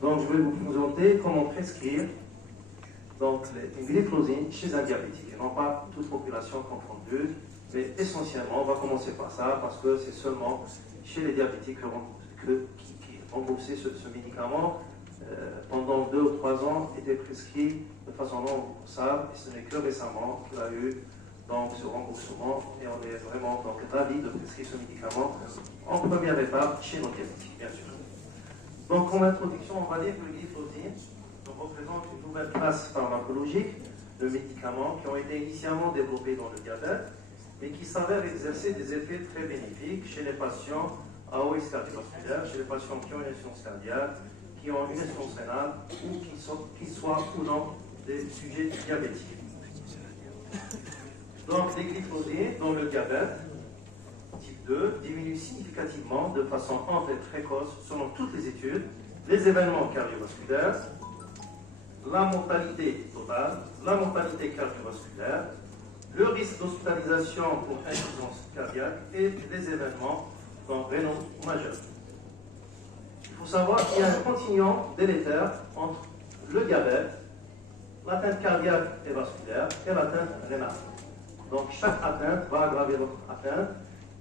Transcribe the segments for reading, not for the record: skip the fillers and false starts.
Donc, je vais vous présenter comment prescrire donc, une gliflozine chez un diabétique, et non pas toute population confondue, mais essentiellement, on va commencer par ça, parce que c'est seulement chez les diabétiques qui rembourser ce médicament pendant 2 ou 3 ans était prescrit de façon non remboursable, et ce n'est que récemment qu'il a eu donc, ce remboursement, et on est vraiment donc, ravis de prescrire ce médicament en première étape chez nos diabétiques, bien sûr. Donc, en introduction, on va dire que le gliflozine représente une nouvelle classe pharmacologique de médicaments qui ont été initialement développés dans le diabète, mais qui s'avèrent exercer des effets très bénéfiques chez les patients à haut risque cardiovasculaire, chez les patients qui ont une insuffisance cardiaque, qui ont une insuffisance rénale ou qui soient ou non des sujets diabétiques. Donc, les glyphosés dans le diabète type 2 diminuent significativement de façon ample et précoce, selon toutes les études, les événements cardiovasculaires, la mortalité totale, la mortalité cardiovasculaire, le risque d'hospitalisation pour insuffisance cardiaque et les événements rénaux majeurs. Il faut savoir qu'il y a un continuum délétère entre le diabète, l'atteinte cardiaque et vasculaire et l'atteinte rénale. Donc chaque atteinte va aggraver l'autre atteinte,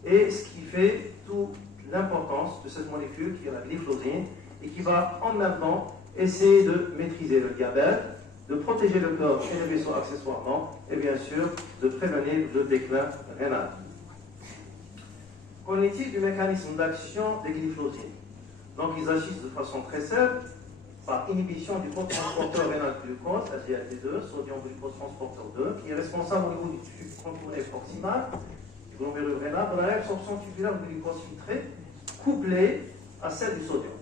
et ce qui fait toute l'importance de cette molécule qui est la gliflozine et qui va en même temps essayer de maîtriser le diabète, de protéger le corps et les vaisseaux accessoirement, et bien sûr de prévenir le déclin rénal. Qu'en est-il du mécanisme d'action des glyphosines? Donc ils agissent de façon très simple par inhibition du transporteur rénal glucose, SGLT2, sodium glucose transporteur 2, qui est responsable au niveau du tube contourné proximal du glomérule rénal de la réabsorption tubulaire de glucose filtré couplée à celle du sodium,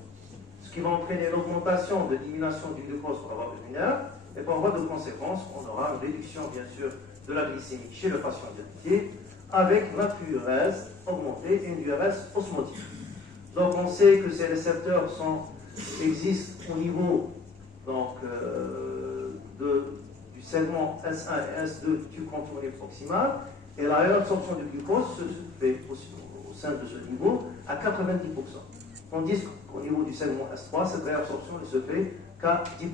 ce qui va entraîner l'augmentation de l'élimination du glucose par la voie urinaire, et par voie de conséquence, on aura une réduction bien sûr de la glycémie chez le patient diabétique avec natriurése augmentée et une diurèse osmotique. Donc on sait que ces récepteurs existent au niveau donc, du segment S1 et S2 du tube contourné proximal, et la réabsorption du glucose se fait au sein de ce niveau à 90%. Tandis qu'au niveau du segment S3, cette réabsorption ne se fait qu'à 10%.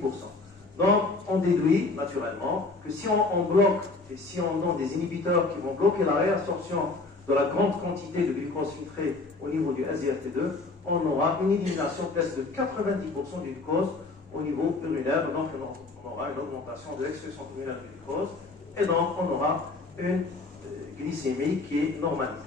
Donc, on déduit naturellement que si on bloque et si on donne des inhibiteurs qui vont bloquer la réabsorption de la grande quantité de glucose filtré au niveau du SGLT2, on aura une élimination presque de 90% du glucose au niveau urinaire. Donc, on aura une augmentation de l'excrétion urinaire du glucose, et donc on aura une glycémie qui est normalisée.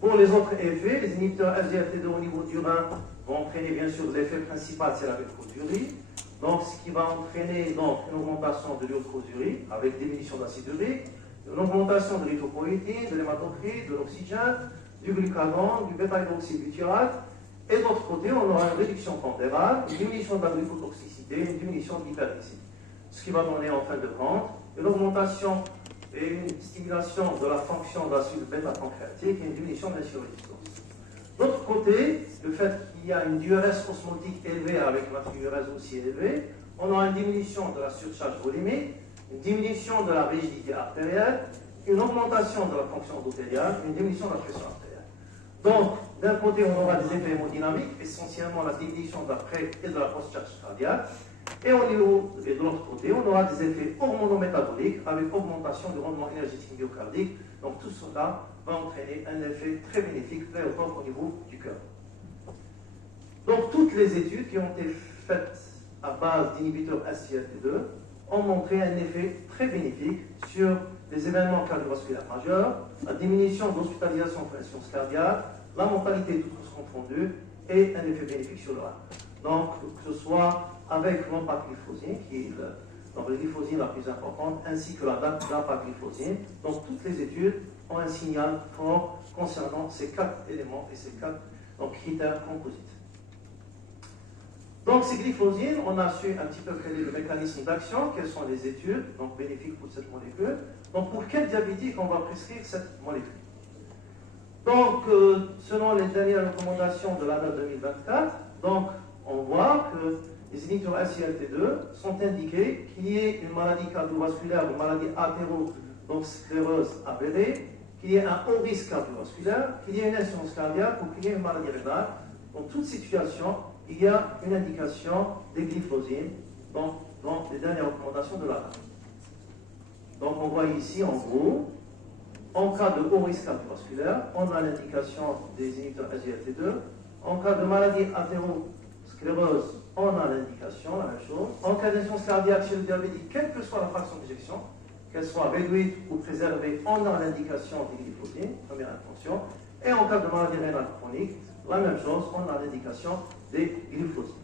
Pour les autres effets, les inhibiteurs SGLT2 au niveau du rein vont entraîner bien sûr l'effet principal, c'est la glucosurie. Donc, ce qui va entraîner donc, une augmentation de l'urcosurie avec diminution d'acide urique, une augmentation de l'érythropoïétine, de l'hématocrite, de l'oxygène, du glucagon, du bêta-hydroxybutyrate. Et de l'autre côté, on aura une réduction pondérale, une diminution de la glucotoxicité, une diminution de l'hyperglycémie. Ce qui va donner en fin de compte une augmentation et une stimulation de la fonction de la cellule bêta-pancréatique et une diminution de l'insulinose. De l'autre côté, le fait qu'il y a une diurèse osmotique élevée avec une natriurése aussi élevée, on aura une diminution de la surcharge volymique, une diminution de la rigidité artérielle, une augmentation de la fonction endothéliale, une diminution de la pression artérielle. Donc, d'un côté, on aura des effets hémodynamiques, essentiellement la diminution de la pré- et de la post-charge cardiaque, et de l'autre côté, on aura des effets hormonométaboliques avec augmentation du rendement énergétique myocardique. Donc, tout cela va entraîner un effet très bénéfique, très au niveau du cœur. Donc, toutes les études qui ont été faites à base d'inhibiteurs SGLT2 ont montré un effet très bénéfique sur les événements cardiovasculaires majeurs, la diminution de l'hospitalisation pour insuffisance cardiaque, la mortalité toutes confondues, et un effet bénéfique sur le rein. Donc, que ce soit avec l'empagliflozine, qui est la glyphosine la plus importante, ainsi que la dapagliflozine. Donc, toutes les études ont un signal fort concernant ces 4 éléments et ces 4 critères composites. Donc, ces glyphosines, on a su un petit peu quel est le mécanisme d'action, quelles sont les études donc bénéfiques pour cette molécule. Donc, pour quel diabétique on va prescrire cette molécule? Donc, selon les dernières recommandations de l'ADA 2024, donc, on voit que les inhibiteurs SGLT2 sont indiqués qu'il y ait une maladie cardiovasculaire, une maladie athérosclérose avérée, qu'il y ait un haut risque cardiovasculaire, qu'il y ait une insuffisance cardiaque ou qu'il y ait une maladie rénale. Dans toute situation, il y a une indication des glyphosines dans les dernières recommandations de l'ADA. Donc on voit ici en gros, en cas de haut risque cardiovasculaire, on a l'indication des inhibiteurs SGLT2. En cas de maladie athérosclérose, on a l'indication, la même chose. En cas d'insuffisance cardiaque chez le diabétique, quelle que soit la fraction d'éjection, qu'elle soit réduite ou préservée, on a l'indication des glyphosines, première intention. Et en cas de maladie rénale chronique, la même chose, on a l'indication des glyphosines.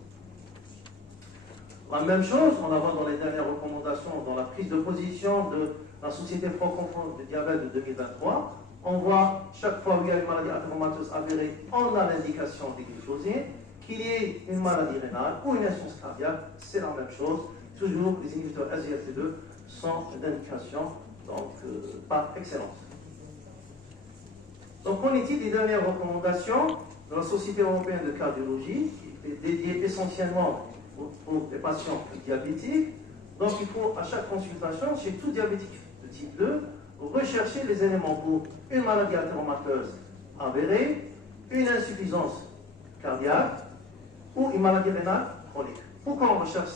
La même chose, on la voit dans les dernières recommandations, dans la prise de position de la Société francophone de diabète de 2023. On voit chaque fois où il y a une maladie athéromatoeuse avérée, on a l'indication des glyphosines. Qu'il y ait une maladie rénale ou une insuffisance cardiaque, c'est la même chose. Toujours, les inhibiteurs SGLT2 sont d'indication par excellence. Donc, on étudie les dernières recommandations de la Société européenne de cardiologie, qui est dédiée essentiellement pour les patients diabétiques. Donc, il faut à chaque consultation, chez tout diabétique de type 2, rechercher les éléments pour une maladie athéromatoeuse avérée, une insuffisance cardiaque ou une maladie rénale chronique. Pourquoi on recherche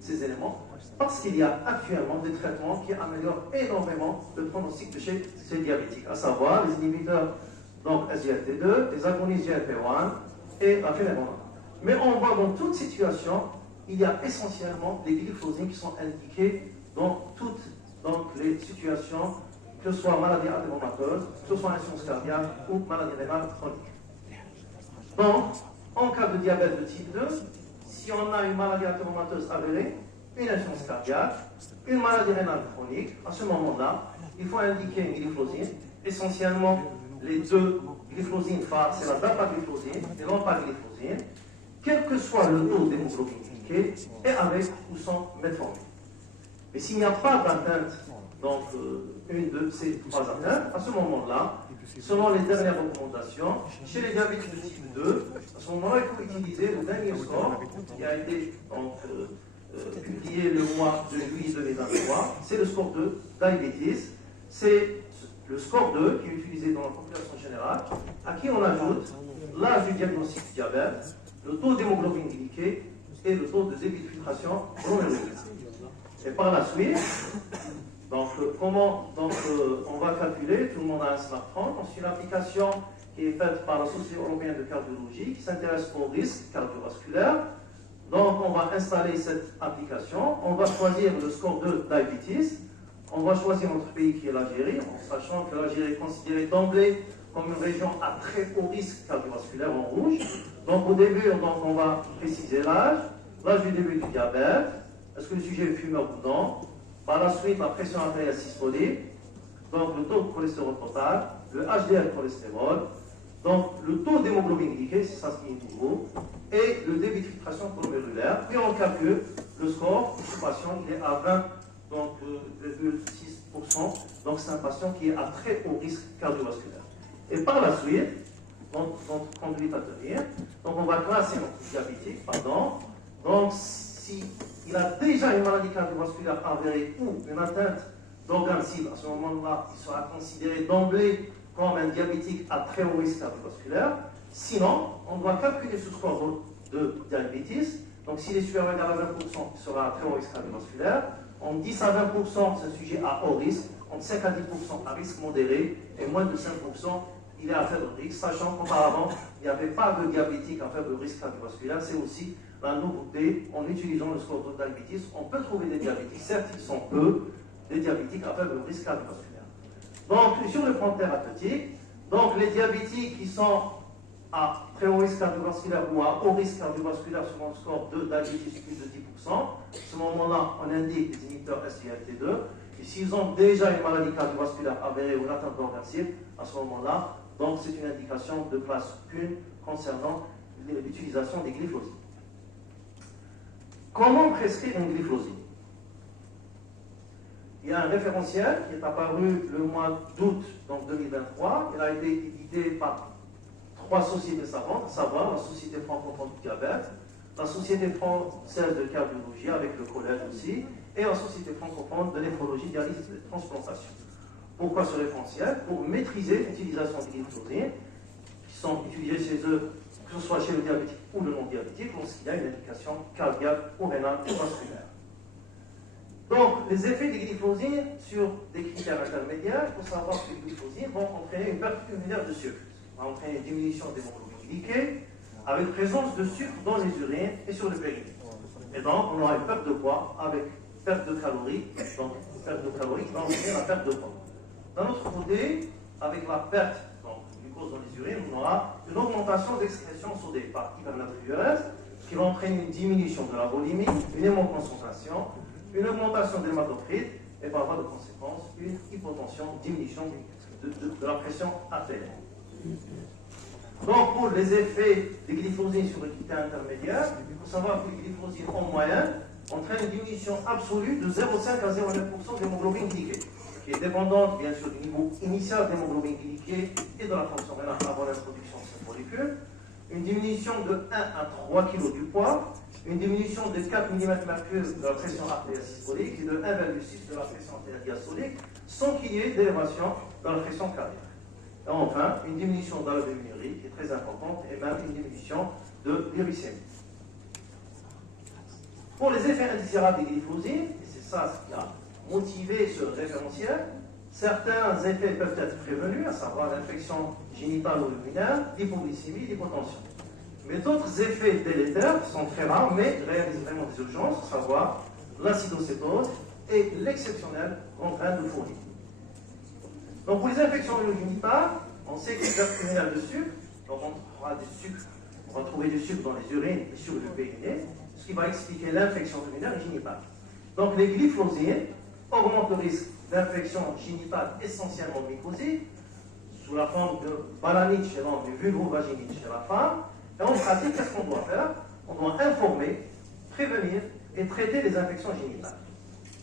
ces éléments? Parce qu'il y a actuellement des traitements qui améliorent énormément le pronostic de chez ces diabétiques, à savoir les inhibiteurs SGLT2, les agonistes GLP-1 et la phénémone. Mais on voit dans toute situation, il y a essentiellement des glyphosines qui sont indiquées dans toutes les situations, que ce soit maladie athéromatoeuse, que ce soit insuffisance cardiaque ou maladie rénale chronique. Donc, en cas de diabète de type 2, si on a une maladie athéromatoeuse avérée, une insuffisance cardiaque, une maladie rénale chronique, à ce moment-là, il faut indiquer une glyphosine. Essentiellement, les deux glyphosines phares, c'est la dapagliflozine et l'empagliflozine, quel que soit le taux d'hémoglobine glyquée, et avec ou sans metformine. Mais s'il n'y a pas d'atteinte, une de ces trois atteintes, à ce moment-là, selon les dernières recommandations, chez les diabétiques de type 2, à ce moment-là, il faut utiliser le dernier score qui a été publié le mois de juillet 2023. C'est le score de diabetes. C'est le score 2 qui est utilisé dans la population générale, à qui on ajoute l'âge du diagnostic du diabète, le taux d'hémoglobine glyquée et le taux de débit de filtration glomérulaire. Et par la suite, on va calculer, tout le monde a un smartphone, c'est une application qui est faite par la Société européenne de cardiologie qui s'intéresse aux risques cardiovasculaires. Donc on va installer cette application, on va choisir le score de diabetes, on va choisir notre pays qui est l'Algérie, en sachant que l'Algérie est considérée d'emblée comme une région à très haut risque cardiovasculaire en rouge. Donc au début, on va préciser l'âge du début du diabète, est-ce que le sujet est fumeur ou non. Par la suite, la pression artérielle systolique, donc le taux de cholestérol total, le HDL cholestérol, donc le taux d'hémoglobine glyquée, c'est ça ce qui est nouveau, et le débit de filtration glomérulaire. Puis on calcule le score de ce patient, il est à 20,6%, donc c'est un patient qui est à très haut risque cardiovasculaire. Et par la suite, conduite à tenir, donc on va classer notre diabétique, donc s'il a déjà une maladie cardiovasculaire avérée ou une atteinte d'organes cibles, à ce moment-là, il sera considéré d'emblée comme un diabétique à très haut risque cardiovasculaire. Sinon, on doit calculer ce score de diabétis. Donc s'il est supérieur à 20%, il sera à très haut risque cardiovasculaire. En 10 à 20%, c'est un sujet à haut risque. Entre 5 à 10% à risque modéré. Et moins de 5%, il est à faible risque. Sachant qu'auparavant, il n'y avait pas de diabétique à faible risque cardiovasculaire. C'est aussi la nouveauté. En utilisant le score de diabétis, on peut trouver des diabétiques. Certes, ils sont peu, des diabétiques à faible risque cardiovasculaire. Donc, sur le plan thérapeutique, donc les diabétiques qui sont à très haut risque cardiovasculaire ou à haut risque cardiovasculaire selon le score de diabétis plus de 10%, à ce moment-là, on indique les inhibiteurs SGLT2. Et s'ils ont déjà une maladie cardiovasculaire avérée ou une atteinte d'organes cibles, à ce moment-là, donc c'est une indication de classe 1 concernant l'utilisation des glyphosines. Comment prescrire une glyphosine? Il y a un référentiel qui est apparu le mois d'août 2023. Il a été édité par 3 sociétés savantes, à savoir la Société francophone du diabète, la Société française de cardiologie avec le collège aussi, et la Société francophone de néphrologie, dialyse et de transplantation. Pourquoi ce référentiel? Pour maîtriser l'utilisation des glyphosines qui sont utilisées chez eux, que que ce soit chez le diabétique ou le non-diabétique, lorsqu'il y a une indication cardiaque ou rénale ou vasculaire. Donc, les effets des glyphosines sur des critères intermédiaires, il faut savoir que les glyphosines vont entraîner une perte urinaire de sucre, vont entraîner une diminution des hémoglobine glyquée, avec présence de sucre dans les urines et sur le périnée. Et donc, on aura une perte de poids avec perte de calories, donc perte de calories qui va entraîner la perte de poids. D'un autre côté, avec la perte de glucose dans les urines, on aura une augmentation d'excrétion sodée par hypernatriureuse qui va entraîner une diminution de la volémie, une hémoconcentration, une augmentation de l'hématocrite et par voie de conséquence une hypotension, diminution de la pression artérielle. Donc pour les effets des glyphosines sur le critère intermédiaire, il faut savoir que les glyphosines en moyenne entraînent une diminution absolue de 0,5 à 0,9% d'hémoglobine glyquée, qui est dépendante bien sûr du niveau initial d'hémoglobine glyquée et de la fonction rénale avant l'introduction de cette molécule, une diminution de 1 à 3 kg du poids, une diminution de 4 mm de la pression artérielle systolique et de 1,6 de la pression artérielle diastolique, sans qu'il y ait d'élévation dans la pression cardiaque. Et enfin, une diminution de l'albuminurie qui est très importante et même une diminution de glycémie. Pour les effets indésirables des glyphosines, et c'est ça ce qui a motivé ce référentiel, certains effets peuvent être prévenus, à savoir l'infection génitale ou urinaire, l'hypoglycémie, l'hypotension. Mais d'autres effets délétères sont très rares, mais réalisent vraiment des urgences, à savoir l'acidocétose et l'exceptionnelle gangrène de Fournier. Donc pour les infections urogénitales, on sait qu'il y a une urinaire de sucre, donc on va trouver du sucre dans les urines et sur le périnée, ce qui va expliquer l'infection urinaire et génitale. Donc les glyphosines augmentent le risque d'infection génitale essentiellement mycosique, sous la forme de balanite chez l'homme, de vulvovaginite chez la femme. Et en pratique, qu'est-ce qu'on doit faire? On doit informer, prévenir et traiter les infections génitales.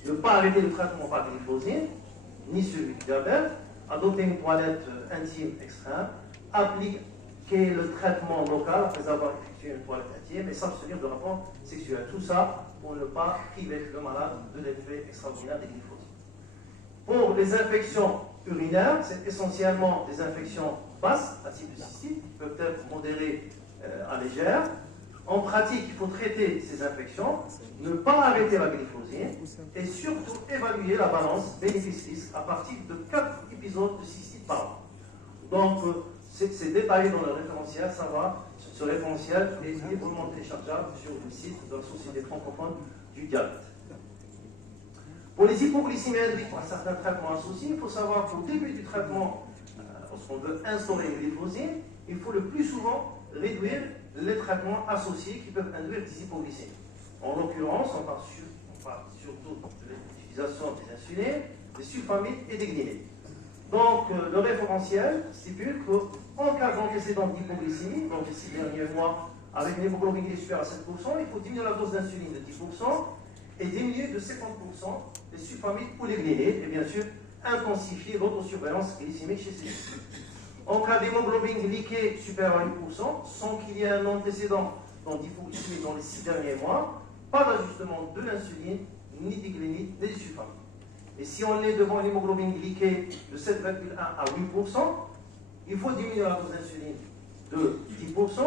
Ne pas arrêter le traitement par glyphosine, ni celui du diabète, adopter une toilette intime extrême, appliquer le traitement local après avoir effectué une toilette intime et s'abstenir de rapports sexuels. Tout ça pour ne pas priver le malade de l'effet extraordinaire des glyphosines. Pour les infections urinaires, c'est essentiellement des infections basses à type de cystite, qui peuvent être modérées à légères. En pratique, il faut traiter ces infections, ne pas arrêter la glyphosine et surtout évaluer la balance bénéfice-risque à partir de 4 épisodes de cystite par an. Donc, c'est détaillé dans le référentiel, ça va. Ce référentiel est librement téléchargeable sur le site de la Société francophone du diabète. Pour les hypoglycémies induites par certains traitements associés, il faut savoir qu'au début du traitement, lorsqu'on veut instaurer une glyphosine, il faut le plus souvent réduire les traitements associés qui peuvent induire des hypoglycémies. En l'occurrence, on parle surtout de l'utilisation des insulines, des sulfamides et des glynides. Donc, le référentiel stipule qu'en cas d'antécédent d'hypoglycémie, donc les 6 derniers mois, avec une hémoglobine qui est supérieure à 7%, il faut diminuer la dose d'insuline de 10% et diminuer de 50% les sulfamides ou les glynides, et bien sûr, intensifier l'autosurveillance glycémique chez ces gens. En cas d'hémoglobine glyquée supérieure à 8%, sans qu'il y ait un antécédent d'hypoglycémie dans les 6 derniers mois, pas d'ajustement de l'insuline, ni des glynides, ni des sulfamides. Et si on est devant une hémoglobine glyquée de 7,1 à 8%, il faut diminuer la dose d'insuline de 10%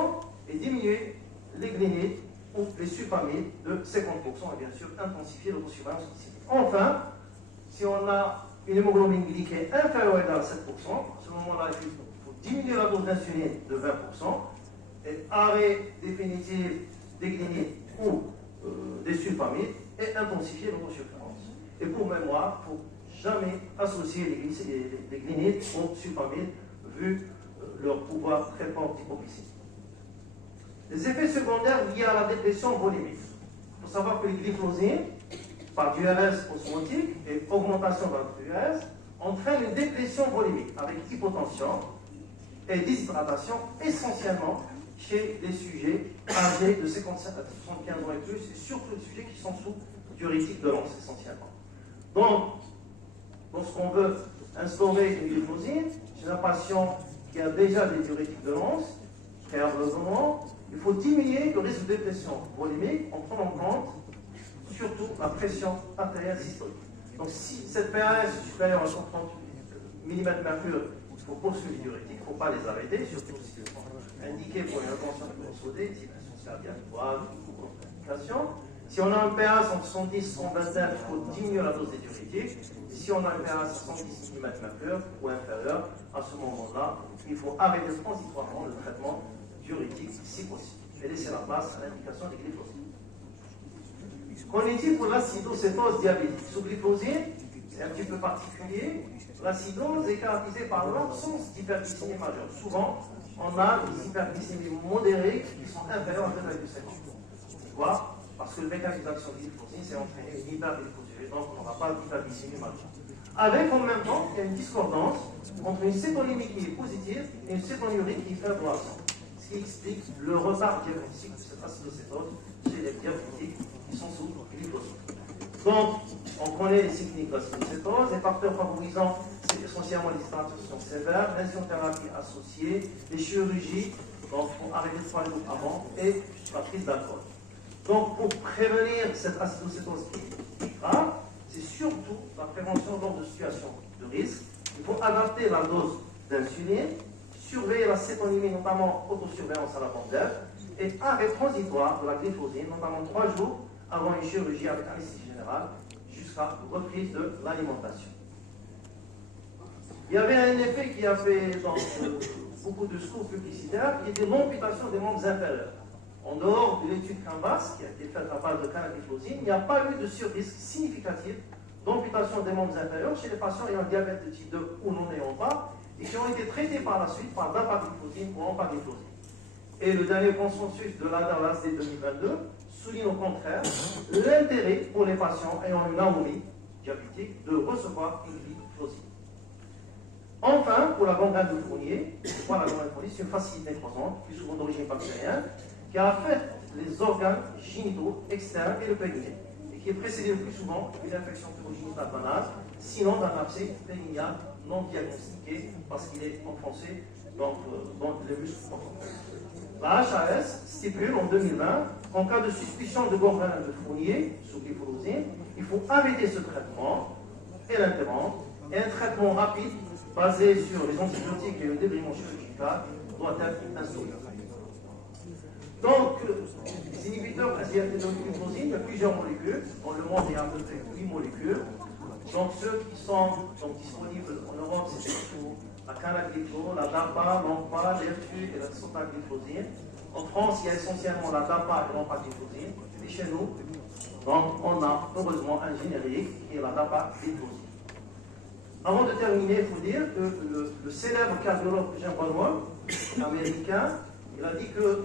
et diminuer les glynides ou les sulfamides de 50% et bien sûr intensifier l'autosurveillance glycémique. Enfin, si on a une hémoglobine glyquée inférieure ou égale à 7%, à ce moment-là, il faut diminuer la dose d'insuline de 20% et arrêt définitif des glynides ou des sulfamides et intensifier l'autosurveillance. Et pour mémoire, il ne faut jamais associer les glynides aux sulfamides vu leur pouvoir très fort d'hypoglycémie. Les effets secondaires liés à la dépression volémique. Il faut savoir que les glyphosines, par diurèse osmotique et augmentation de la diurèse, entraînent une dépression volémique avec hypotension et déshydratation essentiellement chez les sujets âgés de 55 à 75 ans et plus, et surtout les sujets qui sont sous diurétique de l'anse essentiellement. Donc, lorsqu'on veut instaurer une glyphosine chez un patient qui a déjà des diurétiques de l'anse, préalablement, il faut diminuer le risque de dépression volémique en prenant en compte surtout la pression artérielle systolique. Donc si cette PAS est supérieure à 130 mm mercure Il faut poursuivre les diurétiques, il ne faut pas les arrêter, surtout si ils sont indiqués pour une intervention de type insuffisance cardiaque grave ou contre-indication. Si on a un pH entre 110 et 129, il faut diminuer la dose des diurétiques. Et si on a un pH de 110 mm/Hg ou inférieur, à ce moment-là, il faut arrêter transitoirement le traitement diurétique si possible et laisser la place à l'indication des glyphosines. Qu'en est-il pour l'acidocétose diabétique? Sous glyphosine, c'est un petit peu particulier. L'acidose est caractérisée par l'absence d'hyperglycémie majeure. Souvent, on a des hyperglycémies modérées qui sont inférieures à 2,5. Pourquoi? Parce que le mécanisme d'action de glyphosine, c'est entraîner une hyperglycémie, donc on n'aura pas d'hyperglycémie majeure. Avec en même temps, il y a une discordance entre une cétonémie qui est positive et une cétonurie qui est faible au sang. Ce qui explique le retard diagnostique de cette acidocétose chez les diabétiques qui sont sous glyphosine. Donc, on connaît les techniques d'acidocétose. Les facteurs favorisants, c'est essentiellement les hydratations sévères, l'insiothérapie associée, les chirurgies, donc pour arrêter 3 jours avant, et la prise d'alcool. Donc, pour prévenir cette acidocétose qui est grave, c'est surtout la prévention lors de situations de risque. Il faut adapter la dose d'insuline, surveiller la cétonémie, notamment autosurveillance à la pompe d'air, et arrêt transitoire de la glyphosine, notamment 3 jours avant une chirurgie avec anesthésie générale, jusqu'à reprise de l'alimentation. Il y avait un effet qui a fait dans beaucoup de scoops publicitaires, qui était l'amputation des membres inférieurs. En dehors de l'étude Canvas, qui a été faite à base de canagliflozine, il n'y a pas eu de surrisque significatif d'amputation des membres inférieurs chez les patients ayant diabète de type 2 ou non ayant pas, et qui ont été traités par la suite par dapagliflozine ou empagliflozine. Et le dernier consensus de l'ADALAS dès 2022 souligne au contraire l'intérêt pour les patients ayant une anémie diabétique de recevoir une glyphosine. Enfin, pour la gangrène de Fournier, c'est une facilité nécrosante, plus souvent d'origine bactérienne, qui affecte les organes génitaux externes et le périnée, et qui est précédé le plus souvent d'une infection urogénitale banale, sinon d'un abcès périnéal non diagnostiqué parce qu'il est enfoncé dans les muscles profonds. La HAS stipule en 2020 qu'en cas de suspicion de gangrène de Fournier sous glyphosine, il faut arrêter ce traitement et l'interrompre, et un traitement rapide basé sur les antibiotiques et le débridement chirurgical doit être instauré. Donc, les inhibiteurs SGLT2 glyphosine, il y a plusieurs molécules. Dans le monde, il y a à peu près 8 molécules. Donc, ceux qui sont disponibles en Europe, c'est surtout la canagliflozine, la DAPA, l'AMPA, l'ERTU et la sotagliflozine. En France, il y a essentiellement la DAPA et l'empagliflozine. Et chez nous, donc, on a heureusement un générique qui est la dapagliflozine. Avant de terminer, il faut dire que le célèbre cardiologue Jean Benoît, américain, il a dit que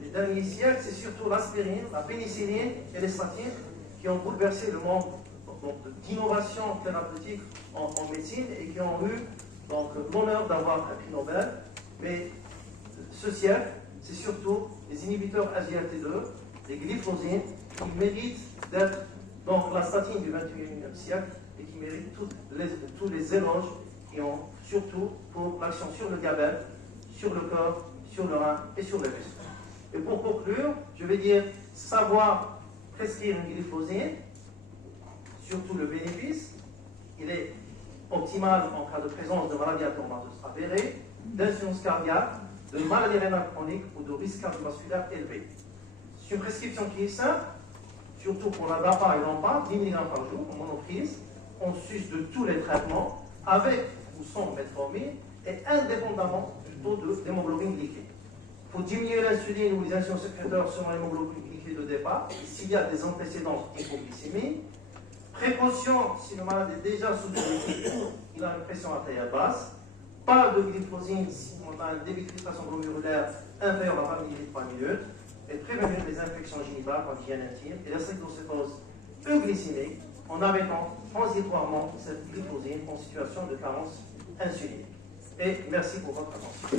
les derniers siècles, c'est surtout l'aspirine, la pénicilline et les statines qui ont bouleversé le monde d'innovation thérapeutique en médecine et qui ont eu l'honneur d'avoir un prix Nobel. Mais ce siècle, c'est surtout les inhibiteurs SGLT2, les glyphosines, qui méritent d'être la statine du XXIe siècle et qui méritent tous les éloges qui ont surtout pour l'action sur le diabète, sur le corps, sur le rein et sur les vaisseaux. Et pour conclure, je vais dire savoir prescrire une glyphosine, surtout le bénéfice. Il est optimal en cas de présence de maladie atomateuse avérée, d'insuffisance cardiaque, de maladie rénale chronique ou de risque cardiovasculaire élevé. C'est une prescription qui est simple, surtout pour la DAPA et l'AMPA, 10 mg par jour en monoprise, en sus de tous les traitements, avec ou sans metformine, et indépendamment du taux d'hémoglobine glyquée. Il faut diminuer l'insuline ou les insuliноsécréteurs selon l'hémoglobine glyquée de départ, et s'il y a des antécédents d'hypoglycémie. Précaution, si le malade est déjà sous diurétique, il a une pression artérielle basse. Pas de glyphosine si on a un débit de filtration glomérulaire inférieur à 20 ml par minute. Et prévenir les infections génitales par l'hygiène intime et la cyclocétose euglycémique en arrêtant transitoirement cette glyphosine en situation de carence insulinique. Et merci pour votre attention.